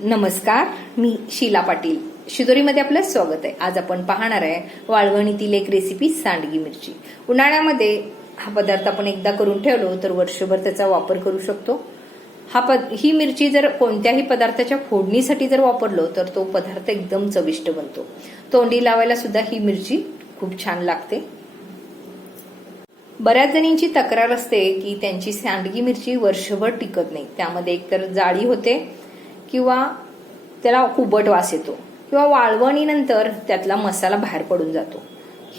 नमस्कार मी शीला पाटील. शिदोरीमध्ये आपलं स्वागत आहे. आज आपण पाहणार आहे वाळवणीतील एक रेसिपी सांडगी मिरची. उन्हाळ्यामध्ये हा पदार्थ आपण एकदा करून ठेवलो तर वर्षभर त्याचा वापर करू शकतो. हा पद ही मिरची जर कोणत्याही पदार्थाच्या फोडणीसाठी जर वापरलो तर तो पदार्थ एकदम चविष्ट बनतो. तोंडी लावायला सुद्धा ही मिरची खूप छान लागते. बऱ्याच जणींची तक्रार असते की त्यांची सांडगी मिरची वर्षभर टिकत नाही. त्यामध्ये एकतर जाळी होते किंवा त्याला कुबट वास येतो. किंवा वाळवणीनंतर त्यातला मसाला बाहेर पडून जातो.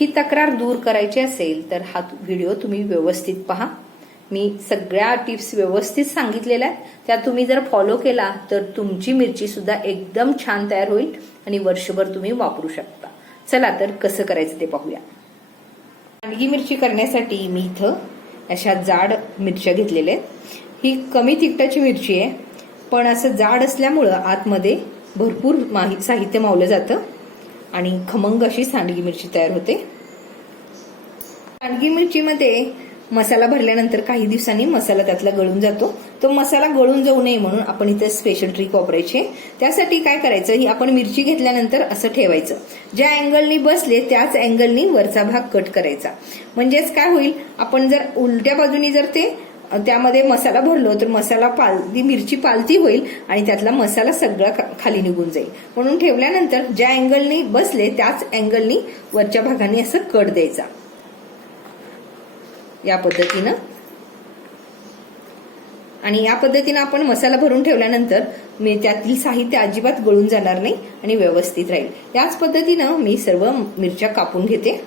ही तक्रार दूर करायची असेल तर हा व्हिडिओ तुम्ही व्यवस्थित पहा. मी सगळ्या टिप्स व्यवस्थित सांगितलेल्या आहेत. त्या तुम्ही जर फॉलो केला तर तुमची मिरची सुद्धा एकदम छान तयार होईल आणि वर्षभर तुम्ही वापरू शकता. चला तर कसं करायचं ते पाहूया. सांडगी मिरची करण्यासाठी मी इथं अशा जाड मिरच्या घेतलेल्या आहेत. ही कमी तिखटाची मिरची आहे. पण असं जाड असल्यामुळं आतमध्ये भरपूर माहि साहित्य मावलं जातं. आणि खमंग अशी सांडगी मिरची तयार होते. सांडगी मिरचीमध्ये मसाला भरल्यानंतर काही दिवसांनी मसाला त्यातला गळून जातो. तो मसाला गळून जाऊ नये म्हणून आपण इथं स्पेशल ट्रिक वापरायची. त्यासाठी काय करायचं? ही आपण मिरची घेतल्यानंतर असं ठेवायचं. ज्या अँगलनी बसले त्याच अँगलनी वरचा भाग कट करायचा. म्हणजेच काय होईल? आपण जर उलट्या बाजूनी जर ते त्यामध्ये मसाला भरलो तर मसाला पालती मिरची पालती होईल आणि त्यातला मसाला सगळा खाली निघून जाईल. म्हणून ठेवल्यानंतर ज्या अँगलनी बसले त्याच अँगलनी वरच्या भागाने असं कट द्यायचा. या पद्धतीनं. आणि या पद्धतीनं आपण मसाला भरून ठेवल्यानंतर मी त्यातील साहित्य अजिबात गळून जाणार नाही आणि व्यवस्थित राहील. याच पद्धतीनं मी सर्व मिरच्या कापून घेते.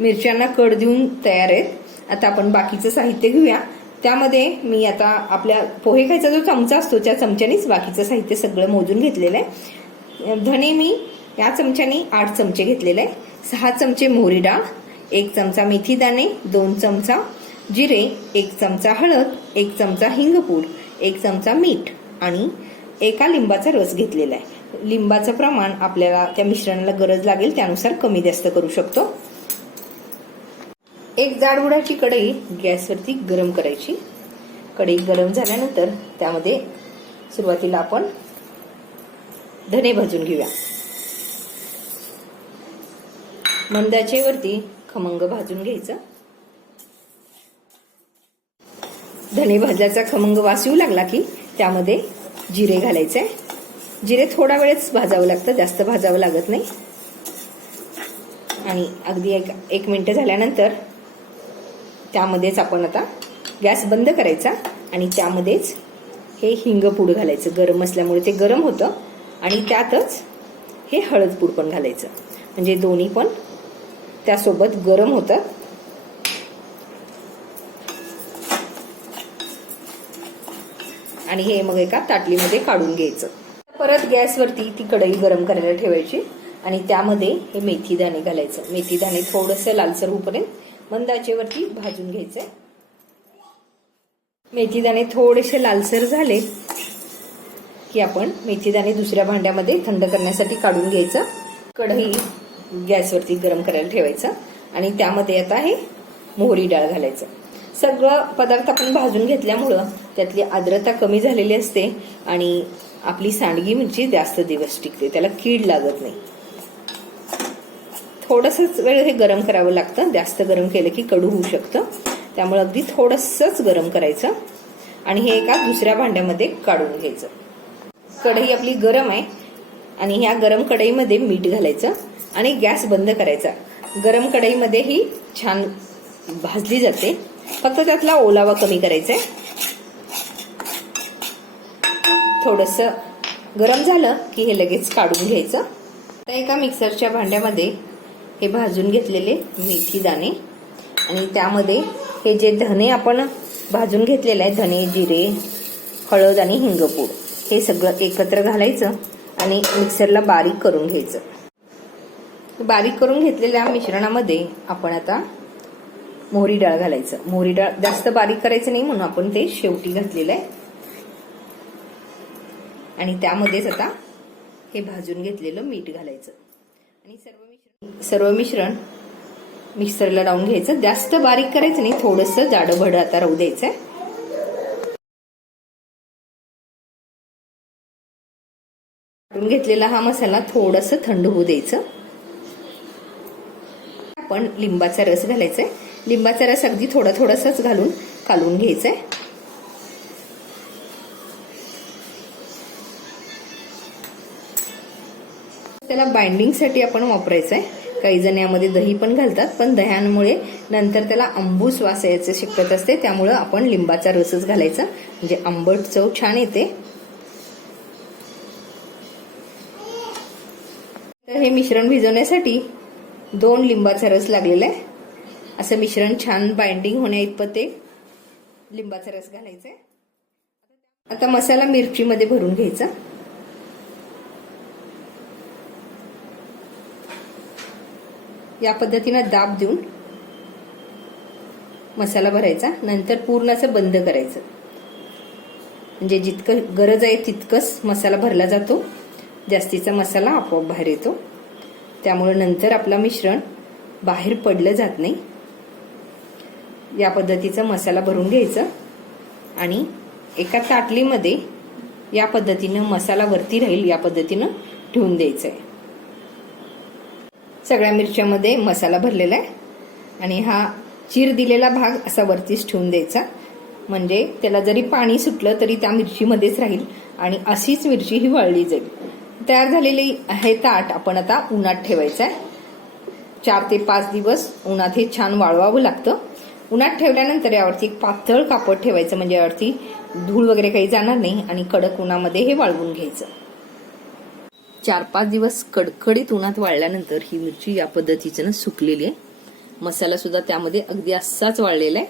मिरच्यांना कड देऊन तयार आहेत. आता आपण बाकीचं साहित्य घेऊया. त्यामध्ये मी आता आपल्या पोहे खायचा जो चमचा असतो त्या चमच्यानेच बाकीचं साहित्य सगळं मोजून घेतलेलं आहे. धने मी या चमच्याने आठ चमचे घेतलेले आहे. सहा चमचे मोहरी डाळ एक चमचा मेथी दाणे दोन चमचा जिरे एक चमचा हळद एक चमचा हिंगपूड एक चमचा मीठ आणि एका लिंबाचा रस घेतलेला आहे. लिंबाचं प्रमाण आपल्याला त्या मिश्रणाला गरज लागेल त्यानुसार कमी जास्त करू शकतो. एक जाडबुडाची कढई गॅसवरती गरम करायची. कढई गरम झाल्यानंतर त्यामध्ये सुरुवातीला आपण धने भाजून घेऊया. मंदाचेवरती खमंग भाजून घ्यायचं. धने भाजल्याचा खमंग वास येऊ लागला की त्यामध्ये जिरे घालायचे. जिरे थोडा वेळच भाजावं लागतं जास्त भाजावं लागत नाही. आणि अगदी एक एक मिनटं झाल्यानंतर त्यामध्येच आपण आता गॅस बंद करायचा आणि त्यामध्येच हे हिंगपूड घालायचं. गरम असल्यामुळे ते गरम होतं आणि त्यातच हे हळद पूड पण घालायचं. म्हणजे दोन्ही पण त्यासोबत गरम होतात. आणि हे मग एका ताटलीमध्ये काढून घ्यायचं. परत गॅसवरती ती कढई गरम करायला ठेवायची आणि त्यामध्ये हे मेथी दाणे घालायचं. मेथी दाणे थोडंसं लालसर होऊपर्यंत मंदाचेवरती भाजून घ्यायचंय मेथी दाणे थोडेसे लालसर झाले की आपण मेथी दाणे दुसऱ्या भांड्यामध्ये थंड करण्यासाठी काढून घ्यायचं. कढई गॅसवरती गरम करायला ठेवायचं आणि त्यामध्ये आता हे मोहरी डाळ घालायचं. सगळं पदार्थ आपण भाजून घेतल्यामुळं त्यातली आर्द्रता कमी झालेली असते आणि आपली सांडगी मिरची जास्त दिवस टिकते. त्याला कीड लागत नाही. थोडंसंच वेळ हे गरम करावं लागतं. जास्त गरम केलं की कडू होऊ शकतं. त्यामुळे अगदी थोडंसंच गरम करायचं. आणि हे एका दुसऱ्या भांड्यामध्ये काढून घ्यायचं. कढई आपली गरम आहे. आणि ह्या गरम कढईमध्ये मीठ घालायचं. आणि गॅस बंद करायचा. गरम कढईमध्ये ही छान भाजली जाते. फक्त त्यातला ओलावा कमी करायचा आहे. थोडस गरम झालं की हे लगेच काढून घ्यायचं. आता एका मिक्सरच्या भांड्यामध्ये हे भाजून घेतलेले मेथी दाणे. आणि त्यामध्ये हे जे धने आपण भाजून घेतलेले आहे धने जिरे हळद आणि हिंगपूड हे सगळं एकत्र घालायचं आणि मिक्सरला बारीक करून घ्यायचं. बारीक करून घेतलेल्या मिश्रणामध्ये आपण आता मोहरी डाळ घालायचं. मोहरी डाळ जास्त बारीक करायचं नाही म्हणून आपण ते शेवटी घातलेलं आहे. आणि त्यामध्येच आता हे भाजून घेतलेलं मीठ घालायचं. आणि सर्व मिश्रण सर्व मिश्रण मिक्सरला लावून घ्यायचं. जास्त बारीक करायचं नाही थोडंसं जाडं भडं आता राहू द्यायचं आहे घेतलेला हा मसाला थोडस थंड होऊ द्यायचं. आपण लिंबाचा रस घालायचा आहे लिंबाचा रस अगदी थोडा थोडासाच घालून कालवून घ्यायचा आहे त्याला बाइंडिंगसाठी आपण वापरायचं आहे काही जण यामध्ये दही पण घालतात पण दह्यांमुळे नंतर त्याला आंबूस वास यायचं शिकत असते त्यामुळं आपण लिंबाचा रसच घालायचा. म्हणजे आंबट चव छान येते. तर हे मिश्रण भिजवण्यासाठी दोन लिंबाचा रस लागलेला आहे. असं मिश्रण छान बाइंडिंग होण्या इतपत ते लिंबाचा रस घालायचा आहे आता मसाला मिरचीमध्ये भरून घ्यायचा. या पद्धतीनं दाब देऊन मसाला भरायचा नंतर पूर्ण असं बंद करायचं. म्हणजे जितकं गरज आहे तितकंच मसाला भरला जातो जास्तीचा मसाला आपोआप बाहेर येतो. त्यामुळे नंतर आपलं मिश्रण बाहेर पडलं जात नाही. या पद्धतीचा मसाला भरून घ्यायचा आणि एका ताटलीमध्ये या पद्धतीनं मसाला वरती राहील या पद्धतीनं ठेवून द्यायचं आहे सगळ्या मिरच्यामध्ये मसाला भरलेला आहे. आणि हा चीर दिलेला भाग असा वरतीच ठेवून द्यायचा. म्हणजे त्याला जरी पाणी सुटलं तरी त्या मिरचीमध्येच राहील आणि अशीच मिरची ही वळली जाईल. तयार झालेली हे ताट आपण आता उन्हात ठेवायचं आहे. चार ते पाच दिवस उन्हात हे छान वाळवावं लागतं. उन्हात ठेवल्यानंतर यावरती एक पातळ कापड ठेवायचं. म्हणजे यावरती धूळ वगैरे काही जाणार नाही आणि कडक उन्हामध्ये हे वाळवून घ्यायचं. चार पाच दिवस कडकडीत उन्हात वाळल्यानंतर ही मिरची या पद्धतीचं सुकलेली आहे. मसाला सुद्धा त्यामध्ये अगदी असाच वाळलेला आहे.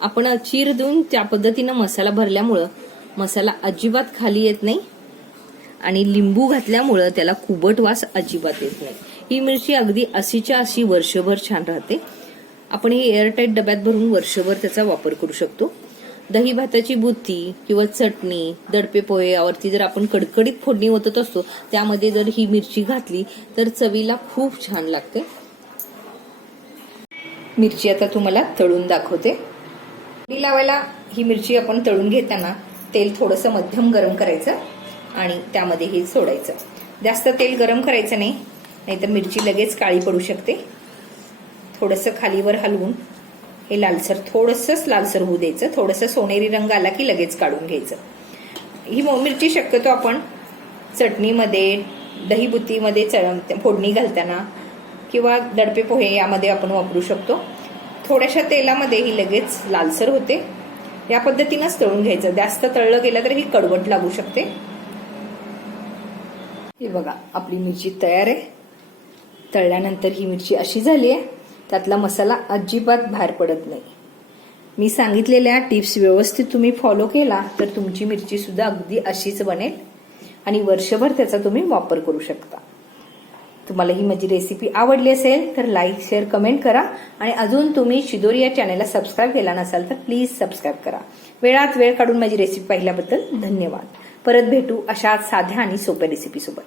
आपण चीर देऊन त्या पद्धतीनं मसाला भरल्यामुळं मसाला अजिबात खाली येत नाही आणि लिंबू घातल्यामुळं त्याला कुबट वास अजिबात येत नाही. ही मिरची अगदी अशीच्या अशी वर्षभर छान राहते. आपण ही एअरटाईट डब्यात भरून वर्षभर त्याचा वापर करू शकतो. दही भाताची बुत्ती किंवा चटणी दडपे पोहेवरती जर आपण कडकडीत फोडणी ओतत असतो त्यामध्ये जर ही मिरची घातली तर चवीला खूप छान लागते. मिरची आता तुम्हाला तळून दाखवते. फोडणी लावायला ही मिरची आपण तळून घेताना तेल थोडंसं मध्यम गरम करायचं आणि त्यामध्ये हे सोडायचं. जास्त तेल गरम करायचं नाही नाहीतर मिरची लगेच काळी पडू शकते. थोडंसं खालीवर हलवून हे लालसर थोडंसंच लालसर होऊ द्यायचं थोडंसं सोनेरी रंग आला की लगेच काढून घ्यायचं. ही मिरची शक्यतो आपण चटणीमध्ये दहीबुत्तीमध्ये फोडणी घालताना किंवा दडपे पोहे यामध्ये आपण वापरू शकतो. थोड्याशा तेलामध्ये ही लगेच लालसर होते. या पद्धतीनंच तळून घ्यायचं. जास्त तळलं गेलं तर ही कडवट लागू शकते. हे बघा आपली मिरची तयार आहे. तळल्यानंतर ही मिरची अशी झाली आहे. त्यातला मसाला अजिबात बाहेर पडत नाही. मी सांगितलेल्या टिप्स व्यवस्थित तुम्ही फॉलो केला तर तुमची मिरची सुद्धा अगदी अशीच बनेल आणि वर्षभर त्याचा तुम्ही वापर करू शकता. तुम्हाला ही माझी रेसिपी आवडली असेल तर लाईक शेअर कमेंट करा आणि अजून तुम्ही शिदोरी या चॅनलला सबस्क्राईब केला नसाल तर प्लीज सबस्क्राईब करा. वेळात वेळ काढून माझी रेसिपी पाहिल्याबद्दल धन्यवाद. परत भेटू अशा साध्या आणि सोप्या रेसिपीसोबत